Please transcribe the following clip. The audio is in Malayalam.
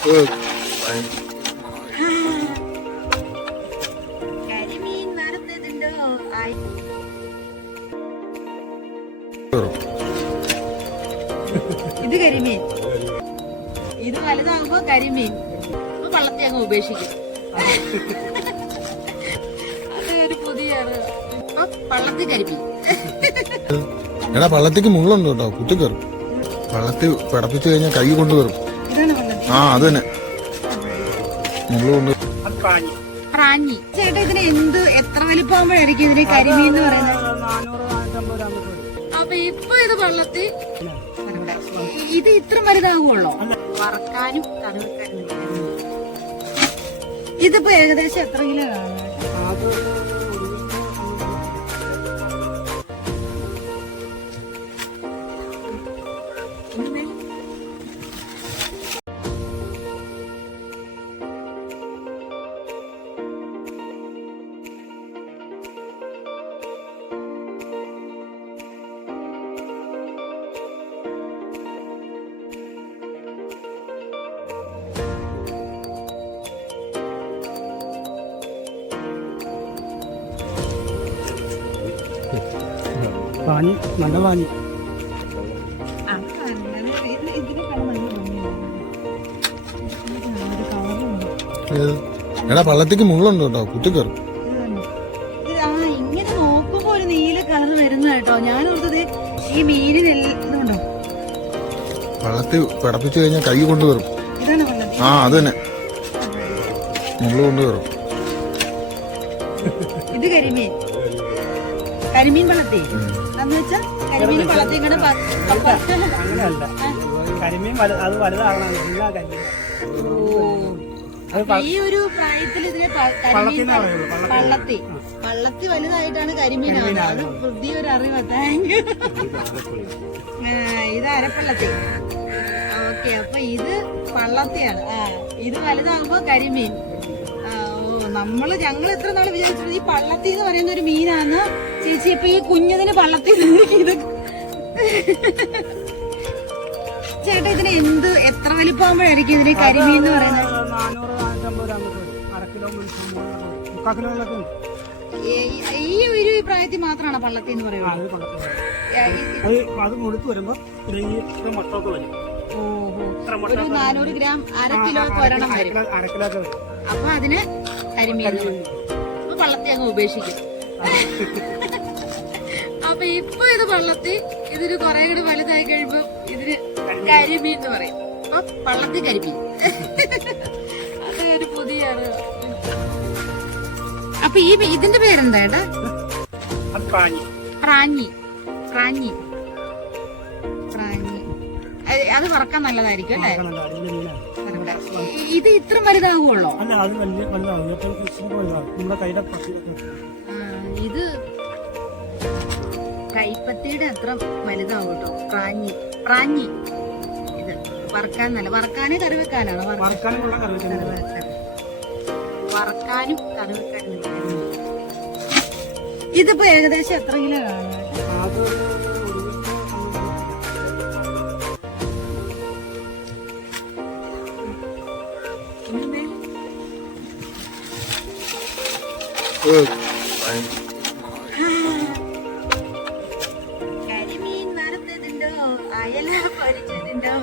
ഇത് കരിമീൻ. ഇത് വലുതാകുമ്പോ കരിമീൻ. അപ്പൊ വള്ളത്തെ അങ്ങ് ഉപേക്ഷിക്കും. അത് ഒരു പുതിയ അറിവ്. പള്ളത്തി കരിമീൻ. എടാ പള്ളത്തേക്ക് മുള്ളുണ്ട് കേട്ടോ കുത്തിക്കയറും. പള്ളത്തിൽ പിടപ്പിച്ചു കഴിഞ്ഞാൽ കൈ കൊണ്ടുവരും. ആ അത് തന്നെ. മുള്ളു കൊണ്ട് അത് പ്രാഞ്ഞി ചേട്ടാ ഇതിന് എന്ത് എത്ര വലിപ്പമാകുമ്പോഴായിരിക്കും ഇതിന് കരിമീൻ എന്ന് പറയുന്നത്? അപ്പൊ ഇപ്പൊ ഇത് വെള്ളത്തിൽ ഇത് ഇത്ര വലുതാകുള്ളോ വറക്കാനും കറി വെക്കാനും. ഇതിപ്പോ ഏകദേശം എത്ര കിലോ കാണും ഒരു നല്ല ഏത്? എടാ പള്ളത്തേക്ക് മുള്ളുണ്ട് കേട്ടോ കുത്തിക്കയറും. ഇത് ഇത് ആ ഇങ്ങനെ നോക്കുമ്പോ ഒരു നീല കളർ വരുന്ന കേട്ടോ. ഞാൻ ഓർത്തത് ഈ പള്ളത്തിൽ പിടപ്പിച്ചു കഴിഞ്ഞാൽ കൈ കൊണ്ടുവരും. ആ അത് തന്നെ. മുള്ളു കൊണ്ടുവരും. ഇത് കരിമീൻ. കരിമീൻ വെള്ളത്തിൽ കരിമീൻ അങ്ങനെയല്ല. അത് ഈ ഒരു പ്രായത്തിൽ ഇതിനെ പള്ളത്തി. പള്ളത്തി. വലുതായിട്ടാണ് കരിമീൻ ആവുന്നത്. അത് പുതിയ ഒരു അറിവ് താങ്ക് ഇത് അരപ്പള്ളത്തി. ഓക്കെ അപ്പൊ ഇത് പള്ളത്തിയാണ്. ആ ഇത് വലുതാകുമ്പോ കരിമീൻ. നമ്മൾ ഞങ്ങൾ എത്ര നാൾ വിചാരിച്ചത് ഈ പള്ളത്തി എന്ന് പറയുന്ന ഒരു മീനാണ് ചേച്ചി ഇപ്പൊ ഈ കുഞ്ഞതിന് പള്ളത്തി ഇത് ചേട്ടാ ഇതിന് എന്ത് എത്ര വലിപ്പമാകുമ്പോഴായിരിക്കും ഇതിന് കരിമീൻ എന്ന് പറയുന്നത്? ഈ- ഒരു പ്രായത്തിൽ മാത്രമാണ് പള്ളത്തി എന്ന് പറയുന്നത്? ഒരു നാനൂറ് ഗ്രാം അര കിലോ ഒരെണ്ണം വരും. അപ്പൊ അതിന് കരിമീൻ. അപ്പൊ അങ്ങ് ഉപേക്ഷിക്കും. അപ്പൊ ഇപ്പൊ ഇത് വള്ളത്തി ഇതിന് കുറെ കൂടി വലുതായി കഴിയുമ്പോ ഇതിന് കരിമീൻ എന്ന് പറയും. അപ്പൊ വള്ളത്തി കരിമീൻ. അതൊരു പുതിയ. അപ്പൊ ഈ ഇതിന്റെ പേരെന്താ ഏട്ടാ? പ്രാഞ്ഞി പ്രാഞ്ഞി പ്രാഞ്ഞി അത് വറക്കാൻ നല്ലതായിരിക്കും അല്ലേ? ഇത് ഇത്ര വലുതാവുള്ളോ? അല്ല അത് വലിയ വലുതാവും. നമ്മുടെ ആ, ഇത് കൈപ്പത്തിയുടെ അത്ര വലുതാവും കേട്ടോ. പ്രാഞ്ഞി പ്രാഞ്ഞി. ഇത് വറക്കാൻ നല്ല വറക്കാനും കറി വെക്കാനാണ് വറ- വറുക്കാനുള്ള വറക്കാനും കറിവെക്കാനും ഇതിപ്പോ ഏകദേശം എത്ര കിലോ കാണും കരിമീൻ വറുത്തതുണ്ടോ? അയല പൊരിച്ചതുണ്ടോ?